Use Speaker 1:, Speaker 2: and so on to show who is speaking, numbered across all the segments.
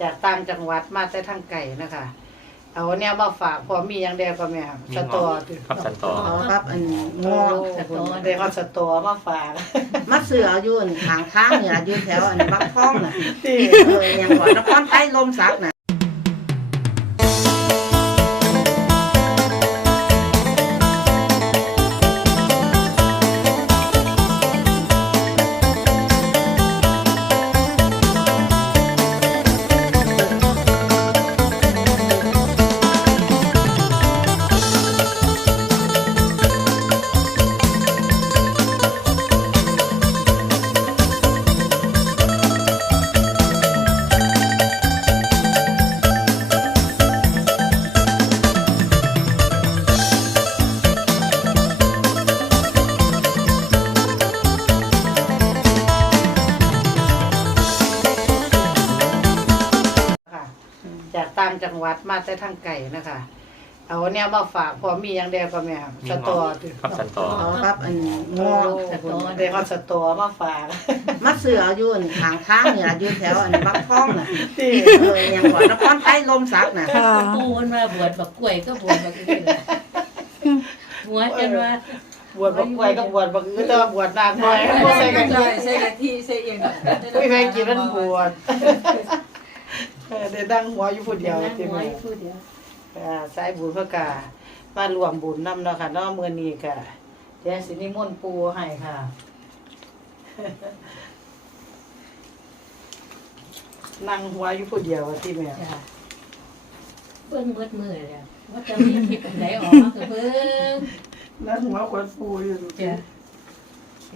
Speaker 1: จากต่างจังหวัดมาแต่ทางไก่นะคะ เอาแนวมาฝากพอมีหยังแดงก็แม่ครับ
Speaker 2: มี
Speaker 1: ส
Speaker 2: ง
Speaker 1: ต
Speaker 2: อ
Speaker 1: อ
Speaker 2: ครับสตอ
Speaker 3: เอาครับอันงอ
Speaker 1: สตอได้ฮอดสตอมาฝาก
Speaker 3: มาเสืออยู่อันทางทางเนี่ยอยู่แถวอันบักท้องน่ะ
Speaker 1: ที่
Speaker 3: เอออยังบ่นครไทยลมสักน่ะ
Speaker 1: ค่ะ แต่ทางไก่นะคะ เอาแนวมาฝากพอมีหยังแดงก็แม่ครับ
Speaker 2: มี
Speaker 1: ส
Speaker 2: ง
Speaker 1: ต
Speaker 2: อ
Speaker 1: อ
Speaker 2: ครับสตอ
Speaker 3: เอาครับอันงอ
Speaker 1: ได้ฮอดสตอมาฝาก
Speaker 3: มาเสืออยู่อันทางทางเนี่ยอยู่แถวอันบักท้องน่ะ
Speaker 1: ที่
Speaker 3: เอออยังบ่นครไทยลมสักน่ะ
Speaker 4: ปูมันมาบวชบักกล้วยก็บวชบักอื่นน่ะหัวจนว่า
Speaker 1: บวชบักกล้วยก็บวชบักอื้อแต่ว่าบวชนานหน่อยบ่ใส่กันเลย
Speaker 4: ใส่กะทิใส่เอง
Speaker 1: ไม่เคยกินมันบวช เออได้ดังหัวอยู่ผู้เดียว
Speaker 4: นั่ง
Speaker 1: ที่
Speaker 4: หัว
Speaker 1: แม่
Speaker 4: อยู่ผู้เดียว
Speaker 1: อ่าสายบุญเพื่อกามารวมบุญนำเนาะค่ะเนาะมื้อนี้ก็เดี๋ยวสินิมนต์ปู่ให้ค่ะนั่งหัวอยู่ผู้เดียวอะที่แม่
Speaker 4: จ้ะเบิ่งเบิดมือแล้วว่าจะมีคลิปอันใดออกมาก็เบิ่ง
Speaker 1: นั่งหัวควนปู่อยู่
Speaker 4: จ้ะ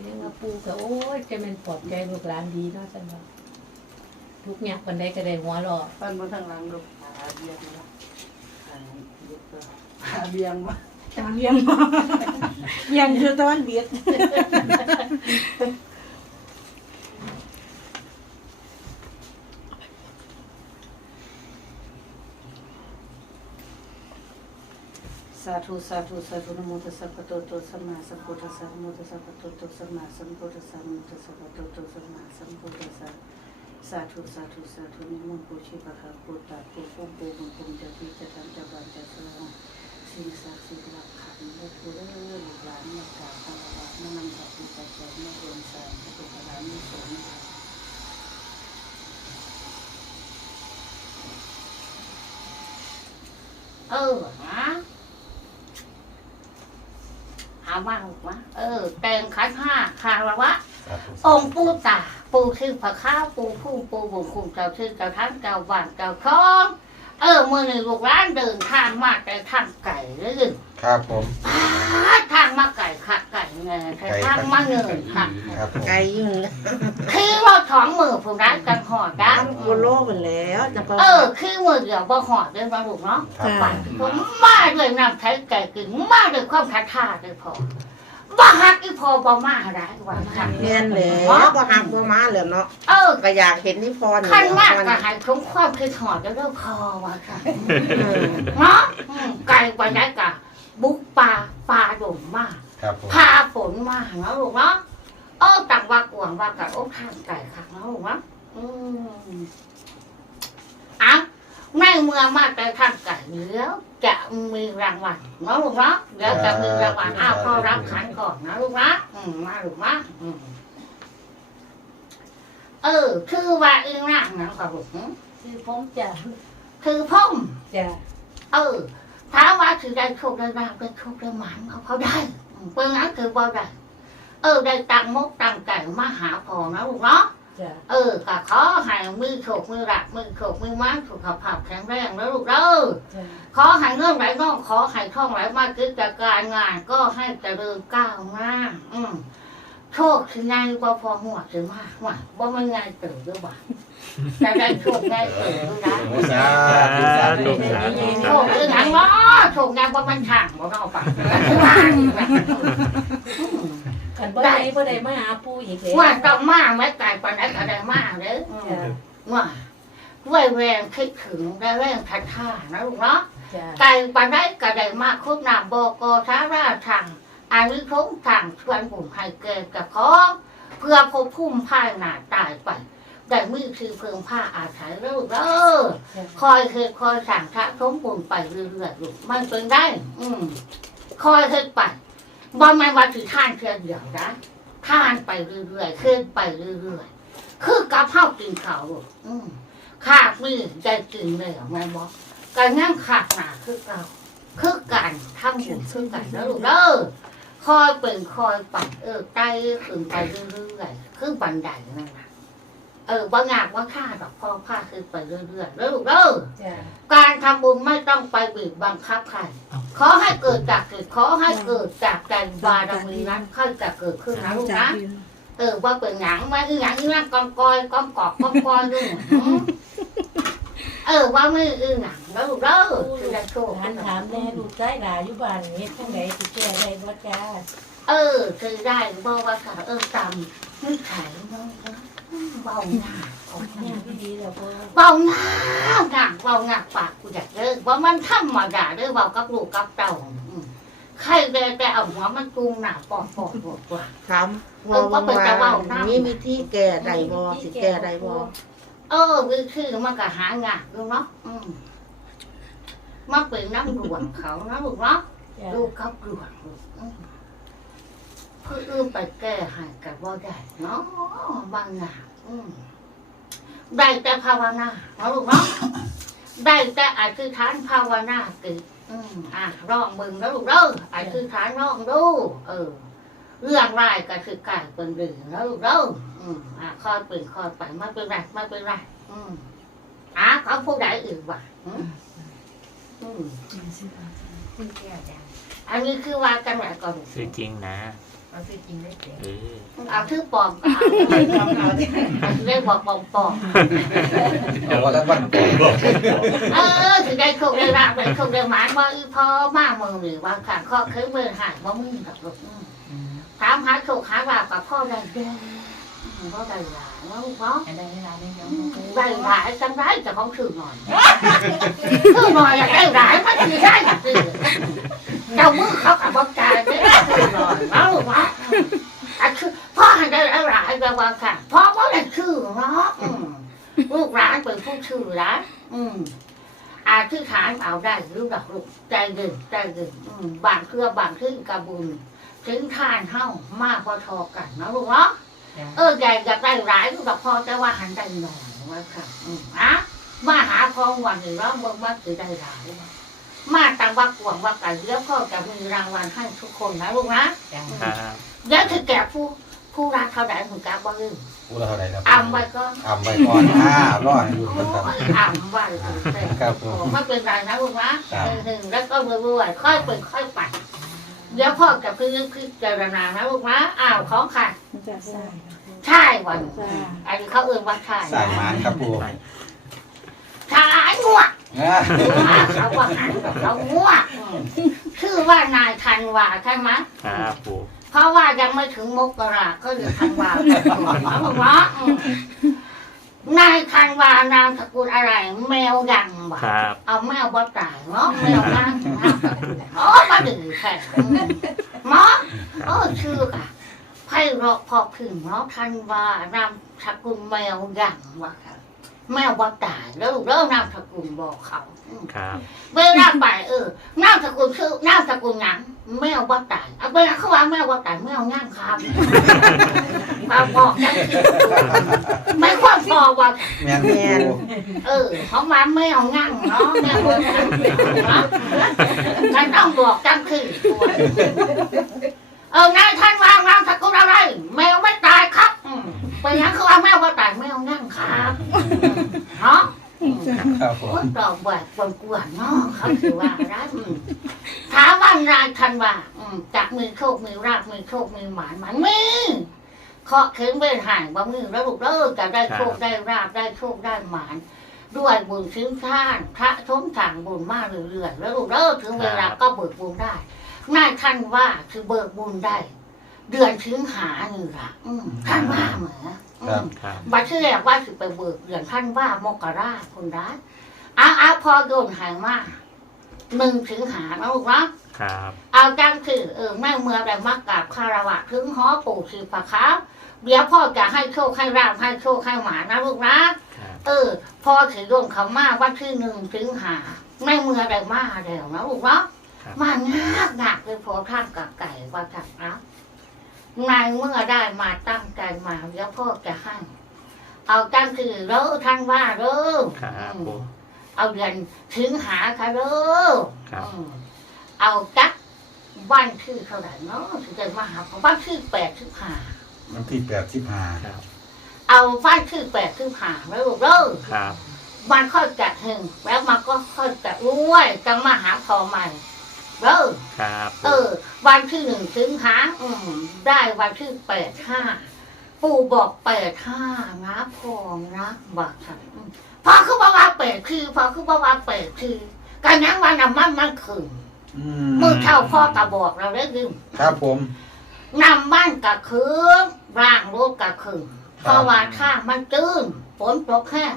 Speaker 4: เรียกว่าปูก็โอ้ยจะเป็นปลอบใจลูกหลานดีเนาะจังว่า ทุกอย่างคนใดก็ได้หัวเราะ
Speaker 1: ปั้นมาทางหลังลูกหาเบียงมาหาลูกก็หาเบียงมา
Speaker 5: เลี้ยงมาเลี้ยงคือตะวันเบียด
Speaker 1: สาธุสาธุสาธุนะโมตัสสะภะคะวะโตอะระหะโตสัมมาสัมพุทธัสสะนะโมตัสสะภะคะวะโตอะระหะโตสัมมาสัมพุทธัสสะนะโมตัสสะภะคะวะโตอะระหะโตสัมมาสัมพุทธัสสะสาธุสาธุสาธุนิมนต์ปูชีพะคะปูตาปูปุ้มปูบุญปุ้มเจ้าที่เจะทำเจ้าบ้านเจ้าเมืองสิ่งศักดิ์สิทธิ์หลักขันและผู้เลื่อลูกหลานมากราบคารวะมานำสัตว์ใจใจไม่รวมสายตุกหลานมิสนเออฮะหาว่าลูกวะเออแตงขันห้าคารวะ องค์ปู่ตา ปู่ชื่อพระข้าวปู่ผู้ปู่บุญคุณเจ้าชื่อเจ้าทั้งเจ้าบ้านเจ้าคองเออมื่อหนึ่งลูกร้านเดินทางมาแต่ทางไก่เลย
Speaker 6: ครับผม
Speaker 1: ทางมาไก่ขักไก่เงยแต่ทางมาเงินขัก
Speaker 6: ครับผม
Speaker 3: ไก่อยู่นั่น
Speaker 1: คือว่าสองมือผู้ร้านกันหอดดั
Speaker 3: ตางมกุโลกันแล้วจังก็
Speaker 1: เออคือมือเดียวบ่หอดเลยบางลูกเนาะ
Speaker 6: ครับผ
Speaker 1: ไป
Speaker 6: ม
Speaker 1: ผมมาด้วยน้ำใช้ไก่กึ่งมาด้วยความท้าทายเลยพอ บ่ฮักอีพอบ่มาได้ว่าคัน
Speaker 3: แม่นแล้วบ่หักบ่มาแล้วเนาะ
Speaker 1: เออ
Speaker 3: ก็อยากเห็นนี่พร
Speaker 1: ขั้นมาก
Speaker 3: มั
Speaker 1: ก็ใหายคงความคือถอดแล้วเลิกคอว่าค่ะ
Speaker 3: เออ
Speaker 1: เนาะอืมไก่ไปไหนกะบุกป่าป่าดงมาก
Speaker 6: ครับผม
Speaker 1: พาฝนมาเนาะลูกเนาะเออตักว่ากวางว่ากับโอ้ข้างไก่คักเนาะลูกเนาะอืมอ่ะในเมืองมาแต่ทางไก่เดี๋ยวจะมีรางวัลเนาะลูกเนาะเดี๋ยวจะมีรางวัลอ้าวพ่อรับขันก่อนนะลูกนะอืมมาลูกนะอืมเออ คือว่าอีร่างนั้นกับลูก
Speaker 4: คือผมจ้ะ
Speaker 1: คือพ่อม
Speaker 4: จ้ะ
Speaker 1: เออถามว่าถือได้โชคได้ลาบได้โชคได้หมันเอาเขาได้อืมเพื่อนนั้นคือบ่ได้เออได้ตังมกตังไก่มาหาพอนะลูกเนาะ
Speaker 4: จ้ะ
Speaker 1: เออก็ขอให้มือโชคมือรักมือโชคมือมันสุขภาพแข็งแรงนะลูกเด้อ
Speaker 4: จ้ะ
Speaker 1: ขอให้เงินไหลน่องขอให้ท่องไหลมากิจการงาน ก็ให้เจริญก้าวหน้าอืมโชคคือไงบ่พอหัวคือมากหัวบ่มันไงตื่นหรือเปล่าแต่ได้โชคได้ตื่นด้วยนะ
Speaker 6: โอ้สาธุสาธุสาธุ
Speaker 1: โชคคือหยังวะโชคยังว่ามันช่างบ่เนาะปะ
Speaker 4: คันบ่ได้บ่ได้มาหาปูอีกแล้ว
Speaker 1: ว่าต้องมาแม่ไก่ปานไหนก็ได้มาเด้อ
Speaker 4: จ้ะ
Speaker 1: ว่าด้วยแรงคิดถึงได้แรงทัดท่านะลูกเนาะ
Speaker 4: จ้ะ
Speaker 1: ไก่ปานไหนก็ได้มาคุกน้ำบกสาราทางอานิสงส์ทางชวนบุญให้เกิดกับของ เพื่อภพภูมิภายหน้าตายไปได้มือคือเพิ่งผ้าอาศัยแล้วลูกเด้อคอยเคยคอยสั่งทะทมบุญไปเรื่อยๆลูกมันเป็นได้ อืมคอยเคยไป บ่แม่นว่าถือท่านเพียงเดียวนะท่านไปเรื่อยๆขึ้นไปเรื่อยๆคือกับข้ากินข้าวลูกอืมขาดมือใจกินเลยหรอแม่บอกการนั่งขาดหนาคือเราคือการทำบุญคือกันแล้วลูกเด้อคอยเป็นคอยปัดเออไต่ขึ้นไปเรื่อยๆคือบันไดนั่นนะ เออว่างากว่าข้าดอกพอข้าคือไปเรื่อยๆแล้วลูกเด้อ
Speaker 4: จ้ะ
Speaker 1: การทำบุญไม่ต้องไปบีบบังคับใครขอให้เกิดจากจิตขอให้เกิดจากใจบารมีนั้นค่อยจะเกิดขึ้นนะลูกนะเออว่าเป็นหยังว่าอีหยังอีหยังกองกอยกองกอกกองกอยดูหืมเออว่าไม่อีหยังแล้วลูกเด้อคือได้โชค
Speaker 4: ถามถามแน่ลูกใต้หลาอยู่บ้านเฮ็ดจังไดสิแก้ได้บ่จ้า
Speaker 1: เออคือได้บอกว่าค่ะเออตามนึกไข่เนาะ เบาหน้าเอา
Speaker 4: แม่พี่ดีแล้วบ่
Speaker 1: เบาหน้าหนักเบาหนักปากกูอยากเลิกว่ามันธรรมดาเด้อเบากับลูกกับเต่าอืมใครแต่แต่เอาหัวมันจูงหน้าปอดปอดปอดปอด
Speaker 3: ถามว่าว่ามีวิธีแก้ไดบ่สิแก้ได้บ่
Speaker 1: เออวิธีมันก็หางานดูเนาะอืมมันเป็นน้ำหลวงเขานะลูกเนาะ
Speaker 4: จ้ะ
Speaker 1: ลูกกับหลวงลูกอืม พื่ออื่นไปแก้ให้กับว่าได้เนาะบางอย่างอืมได้แต่ภาวนาเนาะลูกเนาะได้แต่อธิษฐานภาวนาติอืมอะร้องมึงแล้วลูกเด้ออธิษฐานร้องดู เออ เรื่องไรายก็คือกลายเป็นเรื่องแล้วลูกเด้ออืมอะคอยเป็นคอยไปไม่เป็นไรไม่เป็นไรอืมอะเขาผู้ใดอื่นวะอืมอืม
Speaker 5: คุณแก้วจ้ะ
Speaker 1: อันนี้คือว่ากันไหนก่อน
Speaker 6: ซื้อจริงนะ
Speaker 5: เอาซื้อจริงได้เจ๊
Speaker 6: เออ
Speaker 1: เอาชื่อปลอมก็เอาเรียกบอกปลอมปลอม
Speaker 2: เอาว่าแล้ววันก่อน
Speaker 1: เออถึงได้โชคได้รับได้โชคได้หมายว่าอีพอมากมือหรือว่าขาดข้อเคยมือหายว่ามือกับลูกอืมถามหาโชคหาลาบกับพ่อได้เด้ออืมพ่อได้หลายแล้วลูกเนาะ
Speaker 5: อันใดเวลาได้ยอม
Speaker 1: ได้หลายจังไรจะของถือหน่อย ถือหน่อยอยากได้หลายมันถือได้ถือเจ้ามือเขากับบอกใจไม่ได้ถือหน่อยแล้วลูกเนาะอะคือพ่อให้ได้หลายแบบว่าค่ะพ่อว่าได้ชื่อเนาะอืมลูกหลานเป็นผู้ชื่อร้านอืมอาที่ฐานเอาได้หรือดอกลูกใจเดินใจเดินอืมบางเครือบางขึ้นกระบุญถึงทานเฮ้ามากพอทอกันเนาะลูกเนาะเออใหญ่อยากได้หลายลูกดอกพอแต่ว่าหันได้หน่อยว่าค่ะอืมอะมาหาพองวันหนึ่งร้องเบิ่งว่าจะได้หลายบ่ มาตังว่ากวงว่าไก่เลี้ยวพ่อจะมีรางวัลให้ทุกคนนะลูกนะครับเดี๋ยวคือแก่ผู้ผู้รักเท่าไหร่ถึงกับบ่ลืม
Speaker 2: พูดแล้วเท่าไหร่ครับ
Speaker 1: อ่ำไว้ก็
Speaker 2: อ่ำไว้ก่อนอ่ารอดอยู่
Speaker 1: โอ้
Speaker 2: กันครับ
Speaker 1: ยอ่ำไว้เลย
Speaker 2: ครับผม
Speaker 1: ไม่เป็นไรนะลูกนะครับหนึ่งๆแล้วก็รวยๆค่อยเป็นค่อยไปเดี๋ยวพ่อจะคือคือเจรนานะลูกนะอ้าวของใคร
Speaker 5: จ้ะใช่
Speaker 1: ใช่วัน
Speaker 5: จ้ะ
Speaker 1: อันนี้เขาเอื่นว่าใช่
Speaker 2: สร้างมานครับปู
Speaker 1: ขายงวด
Speaker 2: อ่า
Speaker 1: เขาว่าหันกับเขางวดอืมชื่อว่านายธันวาใช่ไหม
Speaker 6: ครับปู
Speaker 1: เพราะว่ายังไม่ถึงมกราก็อยู่ธันวาเขาบอกว่าอืมนายธันวานามสกุลอะไร แมวยังวะ
Speaker 6: ครับ
Speaker 1: เอาแมวบ่ตายเนาะแมวยังโอ้มาดึงแค่อืมหมอโอ้ชื่อกะไพเราะพอพึ่งเนาะธันวานามสกุลแมวยังวะค่ะ แมวบ่ตายแล้วเริ่มนามสกุลบอกเขาอืม
Speaker 6: ครับ
Speaker 1: เวลาไปเออนามสกุลชื่อนามสกุลหยังแมวบ่ตายเอาไปนะเขาว่าแมวบ่ตายแมวย่างครับมาบอกยังคือไม่ความพอว่า
Speaker 2: แม่นปู
Speaker 1: เออเขามาแมวย่างเนาะแมวบ่ตายเนาะมันต้องบอกจังคือเออนายท่านวางนามสกุลอะไรแมวไม่ตายครับอืม ไปนะเขาว่าแมวบ่ตายแมวย่งครับเนาะ
Speaker 2: ครับผม
Speaker 1: นตอบแบบกวนๆเนาะเขาถือว่าได้อืมถามว่านายทันว่าอืมจากมือโชคมือรากมือโชคมือหมานหมันมือเคาะเข็งเว้นห่างบ่มือแล้วลูกเลิกจะได้โชคได้ราบได้โชคได้หมาน ด้วยบุญชิ้นท่านพระชมทางบุญมากเรื่อยๆแล้วลูกเลิกถึงเวลาก็เบิกบุญได้นายท่านว่าคือเบิกบุญได้ เดือนถึงหาหนึ่งละอืมท่านว่าเหมือนอืม
Speaker 6: ครับ
Speaker 1: บัตรที่แรกว่าสิไปเบิกเดือนท่านว่ามกราคุณได้เอาเอาพอโดนหายมาหนึ่งถึงหาแล้วลูกเนาะ
Speaker 6: ครับ
Speaker 1: เอาจังคือเออแม่เมื่อได้มากราบคารวะถึงหอปู่สิพะขาวเดี๋ยวพ่อจะให้โชคให้ราบให้โชคให้หมานะลูกนะ
Speaker 6: ครับ
Speaker 1: เออพ่อถือร่วมเขามาวันที่หนึ่งถึงหาไม่เมื่อใดมาแล้วนะลูกเนาะ
Speaker 6: ครับ
Speaker 1: มางากหนักเลยพอท่านกับไก่ว่าจักนะ นายเมื่อได้มาตั้งใจมาเดี๋ยวพ่อจะให้เอาตั้งคือเด้อท่านว่าเด้อ
Speaker 6: ครับปู
Speaker 1: เอาเดือนถึงหาค่ะเด้อ
Speaker 6: ครับ
Speaker 1: อืมเอาจักวันที่เท่าไหร่เนาะถึงจะมาหาของวันที่แปดถึงหา
Speaker 2: วันที่แปดสิบห้า
Speaker 6: ครับ
Speaker 1: เอาวันที่แปดถึงหาแล้วลูกเด้อ
Speaker 6: ครับ
Speaker 1: มันค่อยจัดหนึ่งแล้วมันก็ค่อยจัดรวยจะมาหาพอใหม่เด้อ
Speaker 6: ครับ
Speaker 1: เออ วันที่หนึ่งถึงหาอืม ได้วันที่แปดห้าปู่บอกแปดห้านะพองนะบอกฉันอืมพอคือบอกว่าแปดคือพอคือบอกว่าแปดคือการยังวันน่ะมันมันขึ้น
Speaker 2: อื
Speaker 1: มือเท่าพ่อกระบอกเราได้ยิน
Speaker 2: ครับผม
Speaker 1: นำบ้านกะคืนร่างรถกะคืนเพราะว่าข้างมันตื้นฝนตกแห้ง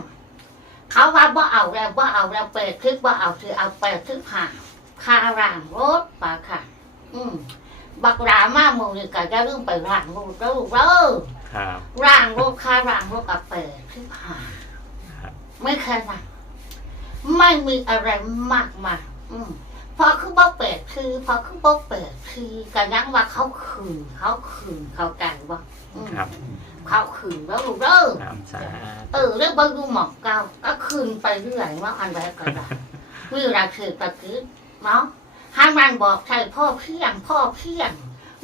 Speaker 1: เขาว่าบ่เอาแล้วบ่เอาแล้วเปิดทึกบ่เอาคือเอาเปิดทึกผ่าคาร่างรถป่าค่ะ อืมบักหลามาหมูนี่ก็จะเรื่องไปร่างรถเด้อเด้อ
Speaker 6: ครับ
Speaker 1: ร่างรถคาร่างรถกับเปิดทึกผ่า
Speaker 6: ครับ
Speaker 1: ไม่เคยนะไม่มีอะไรมากมายอืมพอคือบ่เปิดคือพอคือบ่เปิดคือกันยังว่าเขาขืนเขาขืนเขากันว่า
Speaker 6: ครับ
Speaker 1: เขาขืนแล้วลูกเด้อ
Speaker 6: ครับสา
Speaker 1: เออเรื่องบางดูหมอกเก่าก็คืนไปเรื่อยว่าอันใดก็ได้นี่ราคือตะกี้เนาะ ให้มันบอกใช่พ่อเพียง พ่อเพียง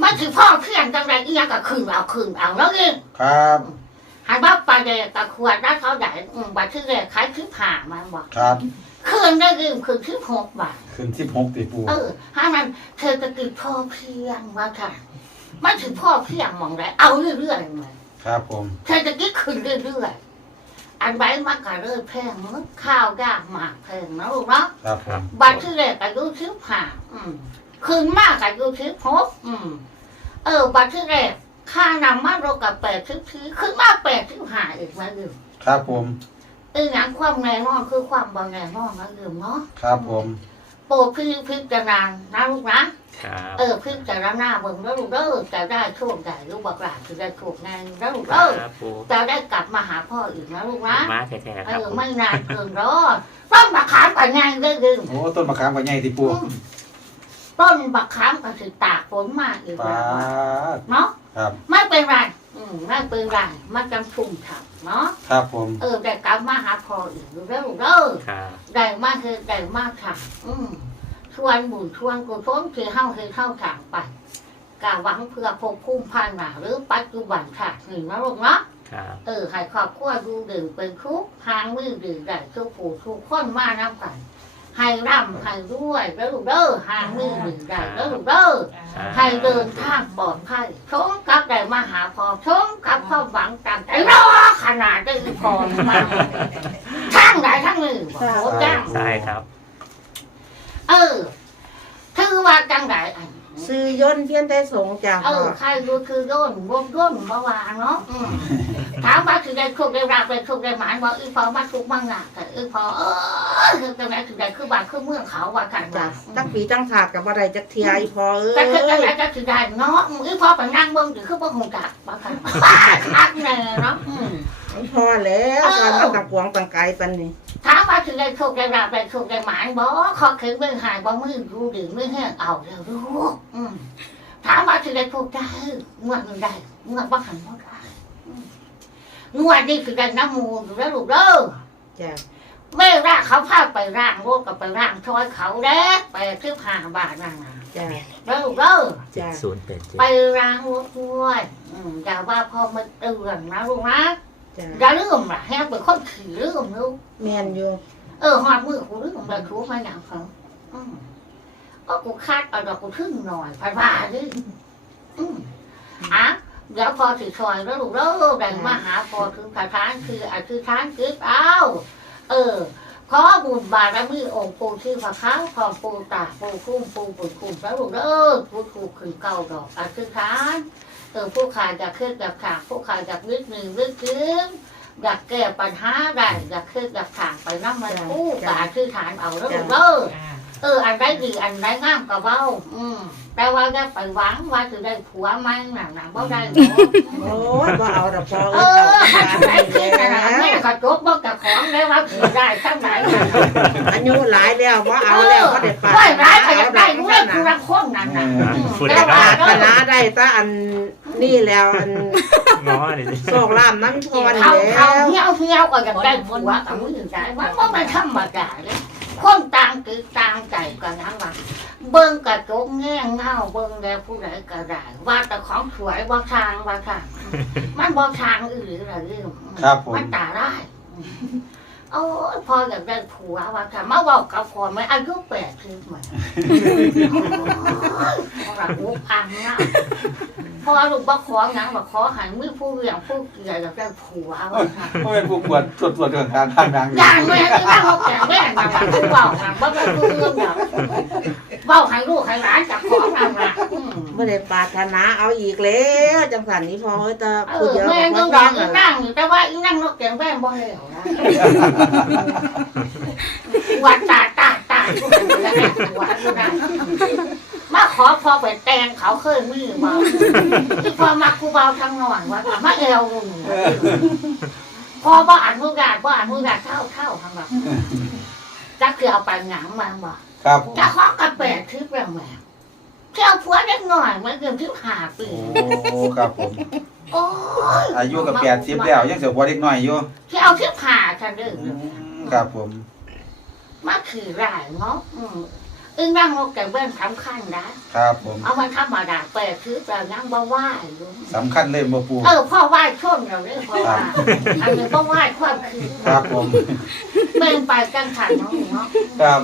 Speaker 1: มันคือพ่อเพียงจังไรอีหยังก็คืนเอาคืนเอาแล้วเอง
Speaker 2: ครับ
Speaker 1: ให้บ้าปลาเด็กกับขวดได้เขาได้อืมบาทที่แรกขายคือผ่ามันบอก
Speaker 2: ครับ
Speaker 1: คืนได้ยืมคืนคือหกบาท
Speaker 2: ขึ้นสิบหกตีปู
Speaker 1: เออให้มันเธอจะกินพ่อเพียงว่าค่ะมันถึงพ่อเพียงมองได้เอาเรื่อยๆมา
Speaker 2: ครับผม
Speaker 1: เศรษฐกิจขึ้นเรื่อยๆ อันใบมันก็เริ่มแพงมั้งข้าวยากหมากแพงนะลูกเนาะ
Speaker 2: ครับผม
Speaker 1: บัตรที่แรกอายุสิบห้าอืมขึ้นมากอายุสิบหกอืม เออ บัตรที่แรกค่านำมาโรกับแปดสิบทีขึ้นมากแปดสิบห้าอีกนะลืม
Speaker 2: ครับผม
Speaker 1: เอออย่างความแน่นอนคือความบางแน่นอนนะลืมเนาะ
Speaker 2: ครับผม
Speaker 1: โปรดพี่พิจารณานะลูกนะ
Speaker 6: ครับ
Speaker 1: เออพิจารณาเบิ่งแล้วลูกเด้อจะได้โชคใหญ่ลูกบักหลานจะได้โชคงานแล้วลูก
Speaker 6: ค
Speaker 1: เด้อ
Speaker 6: รับปู
Speaker 1: จะได้กลับมาหาพ่ออีกนะลูกนะ
Speaker 6: มาแท้ๆ
Speaker 1: เอ
Speaker 6: ครับ
Speaker 1: อ
Speaker 6: ปู
Speaker 1: ไม่นานเกินรอต้นมะขามกับงานเรื่อง
Speaker 2: โอ้ต้นมะขามกับใหญ่ตีปู
Speaker 1: ต้นมะขามกับสิตากฝนมาอีก
Speaker 2: ป้า
Speaker 1: แล้ว
Speaker 2: ด
Speaker 1: เนาะ
Speaker 2: ครับ
Speaker 1: ไม่เป็นไรอืมไม่เป็นไรมันจำชุ่มฉ่ำเนาะ
Speaker 2: ครับผม
Speaker 1: เออได้กลับมาหาพ่ออีกเรื่องเด้อ
Speaker 6: ครับ
Speaker 1: ได้มากคือได้มากค่ะ อืม ชวนบุญชวนกุศลคือเข้าคือเข้าทางไปกาหวังเพื่อภพภูมิภายหนาหรือปัจจุบันค่ะหนึ่งนะลูกเนาะ
Speaker 6: ครับ
Speaker 1: เออให้ครอบครัวดูดื่มเป็นทุกข์ทางมือดื่มได้ทุกผู้ทุกคนมาน้ำกันให้ร่ำให้รวยแล้วลูกเด้อหางมือดื่มได้แล้วลูกเด้อให้เดินทางปลอดภัยชงกับได้มาหาพอชงกับพ่อหวังตังใจรอขนาดได้พอมาทั้งไหนทั้งมือบอกโหจ้าง
Speaker 6: ใช่ครับ
Speaker 1: เออถือว่าจังไหนอัน
Speaker 3: ซื้อย่นเพี้ยนแต่สงจ้า
Speaker 1: เอ
Speaker 3: พ่อ
Speaker 1: อใครรู้คือโดนวงร่นเมื่อวานเนาะอืมถามว่าคือได้คุกได้รับได้คุกได้หมายว่าอีพอมาทุกมั่งอะแต่อีพอเออคือจังไหนคือได้คือบ้านคือเมืองเขาว่ากัน
Speaker 3: จ้า
Speaker 1: ว่า
Speaker 3: ตั้งปีตั้งถาดกับอะไรจักเทียอีพอเอ้
Speaker 1: แต่คือจังไหน
Speaker 3: ย
Speaker 1: จะคือได้เนาะอีพอไปนั่งเมืองหรือคือบ่คงจักว่ากันบ้าคักแน่เนาะอืม
Speaker 3: อีพอแล้วตอนมาตังกวางตังไกลปันนี่
Speaker 1: ถาม ว่าคือได้คุกได้รับได้คุกได้หมายบ่ขอเข็นเมืองหายบ่มือดูดื่มมือแห้งเอาแล้วลูกอืมถามว่าคือได้คุกได้เมื่อมันได้เมื่อบ่หันบ่ได้งวดนี้คือได้น้ำมูลอยู่แล้วลูกเด้อ
Speaker 3: จ้า
Speaker 1: เมื่อร่างเขาพาไปร่างโลกกับไปร่างช่อยเขาแด้ไปคือผ่าบาทนั่นน่ะ
Speaker 3: จ้า
Speaker 1: แล้วลูกเด้อ
Speaker 6: เจ็ด
Speaker 3: จ้า
Speaker 6: ศูนย์เป็นเจ็ด
Speaker 1: ไปร่างรถด้วยอืมอย่าว่าพอมาเตือนนะลูกนะ
Speaker 3: จ้า
Speaker 1: อย่าลืมล่ะแฮงเป็นคนขี่ลืมลูก
Speaker 3: แมนอยู่
Speaker 1: เออหอดมือกูลืมเลยถูมาอย่างเขาอืมก็กูคาดเอาดอกกูทึ่งหน่อยพันว่าดิอืมอะเดี๋ยวพอถือซอยแล้วลูกเด้อได้มาหาพอถึงสถานคืออธิษฐานจิตเอาเออ ขอบุญบารมีองค์ปู่ที่พระค้างพร้อมปู่ตาปู่คุ้มปู่บุญคุ้มพระลูกเด้อผู้ถูกขึ้นเก่าดอกอธิษฐาน เออผู้ขายอยากเคลื่อนอยากขางผู้ขายอยากนึกหนึ่งนึกถึงอยากแก้ปัญหาได้อยากเคลื่อนอยากขางไปนั่งมันกู้กับอธิษฐานเอาแล้วลูกเด้อเอออันใดดีอันใดงามก็เว้า อืม แต่ว่าอย่าไปหวังว่าจะได้ผัวมันน่ะน่ะบ่ได้หรอก
Speaker 3: โอ้ยบ่เอาดอกพอ
Speaker 1: เอ
Speaker 3: เอ้ย
Speaker 1: อ
Speaker 3: เอา
Speaker 1: ถ้า
Speaker 3: ไป
Speaker 1: จะได้คิดน่ะนะแม่ก็จบบ่กับของได้ว่าสิได้ทั้งหลายน่ะ
Speaker 3: อายุหลายแล้วบ่เอาแล้วบ่ได้ปา
Speaker 1: ไหว้ร้ายก็อยากได้ด้วยผู้ละคนนั่นน่ะ
Speaker 6: พูด
Speaker 1: แต่
Speaker 6: ได้
Speaker 1: ว่า
Speaker 6: เนาะ
Speaker 3: ปรารถนาได้แต่อันนี่แล้วอัน
Speaker 6: ง้อนี่ดิ
Speaker 3: โชคลาภนั้นพร
Speaker 1: เขา
Speaker 3: แล้
Speaker 1: เขา
Speaker 3: ว
Speaker 1: เหี่ยวเหี่ยวก็อยากได้ผัวกับมือถือใจมันบ่แม่นธรรมดาเลย คนต่างคือต่างใจกันนะว่าเบิ่งกระจกแง่เงาเบิ่งแล้วผู้ใดก็ได้ว่าแต่ของสวยว่าทางว่าทางมันบ่ทางอื่นอะไรเรื่อง
Speaker 2: ครับผม
Speaker 1: มันตาได้โอ้ยพออยากได้ผัวว่าทางมาเว้ากับพ่อไหมอายุแปดคือไหมพอหลังหูพังนะ พอลูกบ่ขอหยังบ่ขอให้มือผู้เลี้ยงผู้เกลียอยากได้ผัวว่าทาง
Speaker 2: เพราะเป็นผู้ปวดตรวจตรวจเรื่องการทางดัง
Speaker 1: อย่างแม่ที่ว่าเขาแก่แม่มาว่าผู้เว้าหยังบ่เป็นผู้เรื่องหยังเว้าให้ลูกให้หลานจับของนั่นล่ะอืม
Speaker 3: บ่ได้ปรารถนาเอาอีกแล้วจังสันนี้พอเอ้ยแต่
Speaker 1: เอ
Speaker 3: ผู้
Speaker 1: อ
Speaker 3: เดียว
Speaker 1: แม่
Speaker 3: ก็
Speaker 1: ต้อง
Speaker 3: บ่
Speaker 1: ดอก
Speaker 3: แม่
Speaker 1: อี
Speaker 3: น
Speaker 1: นั่งอยู่แต่ว่าอีนั่งนกแกงแม่บ่แล้วนะวัดตาตาตาวัดนะ มาขอพอไปแต่งเขาเคยมือมาที่พอมากูเบาทางนอนว่ามาเอวลุงพอบ่อ่านมือกาดบ่อ่านมือกาดเข้าเข้าทางแบบจะคือเอาไปหนังมาบ่
Speaker 2: ครับผม
Speaker 1: จะขอกระแปดทิพย์แล้วแม่เที่ยวผัวเล็กหน่อยมันเกินที่หาปี
Speaker 2: โอ้ครับผม
Speaker 1: โอ้ย
Speaker 2: อายุกับแปดสิบแล้วยังเสียบวเล็กน้อยอยู่
Speaker 1: ที่เอาที่ผ่าฉันเด้อ
Speaker 2: อืมครับผม
Speaker 1: มาคือรายเนาะ อืมอึ้งนั่งนกแต่เว้นสำคัญนะครับ
Speaker 2: ผม
Speaker 1: เอามันธรรมดาแปดคือแต่นั่งบ่ไหวอยู่
Speaker 2: สำคัญเลยบ่ปู
Speaker 1: เออพ่อไหว้ช่วงเราเด้อพ่อไหว้อันนี้พ่อไหว้ความคือ
Speaker 2: ครับผม
Speaker 1: เป็นไปกันขันเนาะเนาะ
Speaker 2: ครับ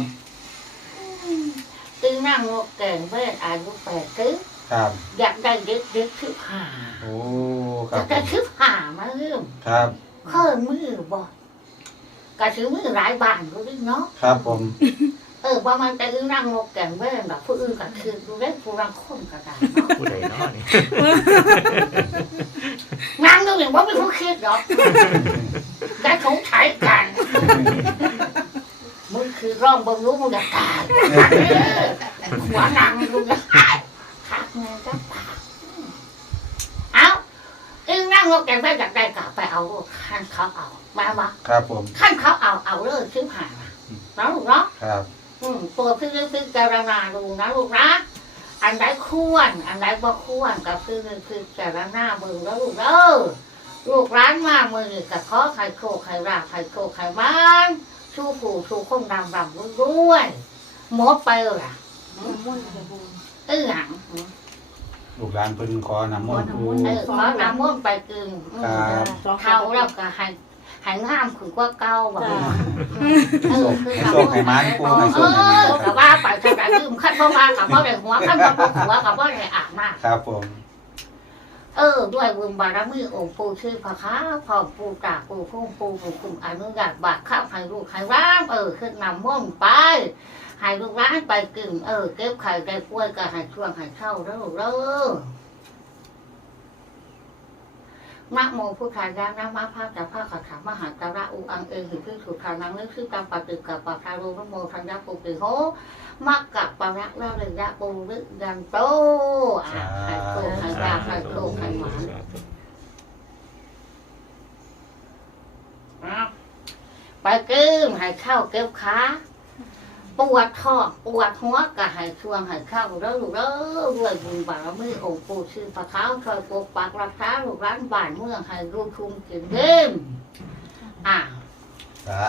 Speaker 1: อึ้งนั่งนกแต่เว้นอายุแปดคือ
Speaker 2: ครับ
Speaker 1: อยากได้เด็กเด็กคือผ่า
Speaker 2: โอ้ค
Speaker 1: อ
Speaker 2: รั
Speaker 1: ยา
Speaker 2: บ
Speaker 1: ก
Speaker 2: ผ
Speaker 1: ได้
Speaker 2: ม
Speaker 1: คือผ่ามาเริ่ม
Speaker 2: ครับ
Speaker 1: เคยมือบ่กระถือมือหลายบานก็ได้เนาะ
Speaker 2: ครับผม
Speaker 1: เออว่ามันไปอึ้งนั่งนกแก่งแว่นแบบผู้อื่นก็คือดูได้ผู้รังคนก็ได้เนาะ
Speaker 6: พูดได้เนาะนี่
Speaker 1: งานดูอย่างว่าไม่ผู้คิดหรอกได้สงสัยกันมึงคือร่องบำรุงมึงจะตายหัวหนังมึงจะตายคักเงินก็ปากเอาอึ้งนั่งนกแก่งแว่นอยากได้กลับไปเอาขั้นเขาเอามามา
Speaker 2: ครับผม
Speaker 1: ขั้นเขาเอาเอาเลยซื้อผ่านมาเนาะลูกเนาะ
Speaker 2: ครับ
Speaker 1: อืมตัวพี่ลึกพี่การณาดูนะลูกนะอันใดควร อันใดบ่ควรกับพี่ลึกพี่การณาเบิ่งแล้วลูกเด้อลูกร้านมามือนี่กับขอไข่โคไข่ราไข่โคไข่บ้านชูผู้ชูคงดำดำด้วยหมดไปเลยล่ะเออหยัง
Speaker 2: ลูกหลานเพิ่นขอน้ำมนต์ปู
Speaker 1: เออขอน้ำมันต์ไปกึ่งอืม
Speaker 2: ครับ
Speaker 1: เท่าแล้วก็ให้ ให้งามขึ้นกว่าเก่าแบบนี้
Speaker 2: ให้โชคให้โชคให้หมานปูให้โช
Speaker 1: เอ
Speaker 2: คให้หมาน
Speaker 1: อ
Speaker 2: ค
Speaker 1: กั
Speaker 2: รั
Speaker 1: บบว่าไปจะได้ลืมขั้นพ่อมากับพ่อได้หัวขั้นพ่อปหัวกับพ่อได้อาบน้
Speaker 2: ครับผมำ
Speaker 1: เออ ด้วยบุญบารมีองค์ปู่ชื่อพระค้าพ่อปู่ตาปู่พุ่งปู่ปู่คุมอนุญาตบาทข้าวให้ลูกให้ร้านเออขึ้นนำม่วงไปให้ลูกร้านไปกึ่งเออ เก็บไข่ได้กล้วยก็ให้ช่วงให้เข้าแล้วลู กเด้อนะโมพุทธายะนะมะพระจักพระขัถามหาจาระอุอังเอหิพิสุทานังนึกชื่อตามปฏิกับปะทารุนโมทัญญาปุติโหมักกับปะรักแล้วเลยยะปูรึยันโตอะไข่โตไข่ยาไข่โตไข่หวานอะไปกึ้มให้ข้าวเก็บขา ปวดท้องปวดหัวก็ให้ช่วงให้ข้าวเด้อลูกเด้อด้วยบุญบารมีองค์ปู่ชื่อพระเขาช่วยปกปักรักษาลูกร้านบ้านเมืองให้รุ่งชุมกินเดิมอะ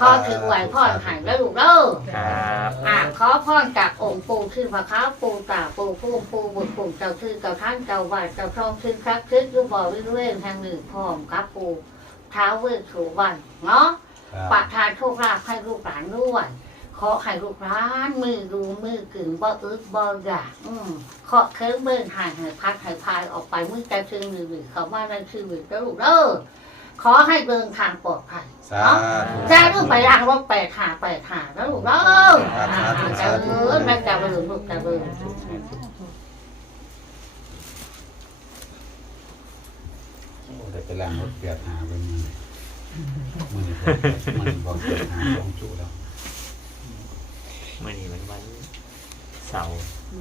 Speaker 1: พ่อถือไหวพ่อหายแล้วลูกเด้อ
Speaker 6: ครับ
Speaker 1: อ่าขอพรจากองค์ปู่ชื่อพระค้าปู่ตาปู่ผู้ปู่บุตรปู่เจ้าชื่อเจ้าท่านเจ้าวัดเจ้าทองชื่อคักชื่อยุบวิเวงแห่งหนึ่งพร้อมกับปู่ท้าวเวสสุวรรณเนาะประทานโชคลาภให้ลูกหลานด้วย ขอให้ลูกหลานมือดูมือกึ่งบ่อึดบ่อยากอืมขอเคิร์เบิ้นหายหายพัดหายพายออกไปมือใจชื่อหนึ่งเขามาในชีวิตแล้วลูกเด้อขอให้เดินทางปลอดภัย
Speaker 2: สาธุ
Speaker 1: แค่ลูกไปล้างรถแปดหาแปดหาแล้วลูกเด้อ
Speaker 2: ครับ
Speaker 1: อ่า
Speaker 2: สาธุ
Speaker 1: จะ
Speaker 2: สาธุ
Speaker 1: เลื่อนแม่จะเลื่อนลูกจะเลื่อน
Speaker 2: โอ้ได้ไปล้างรถเปียกหาไปมือมือนี่บ่มันบอกเปียกหาสองจุแล้ว
Speaker 6: มื่อนี้เป็นวันเสาร์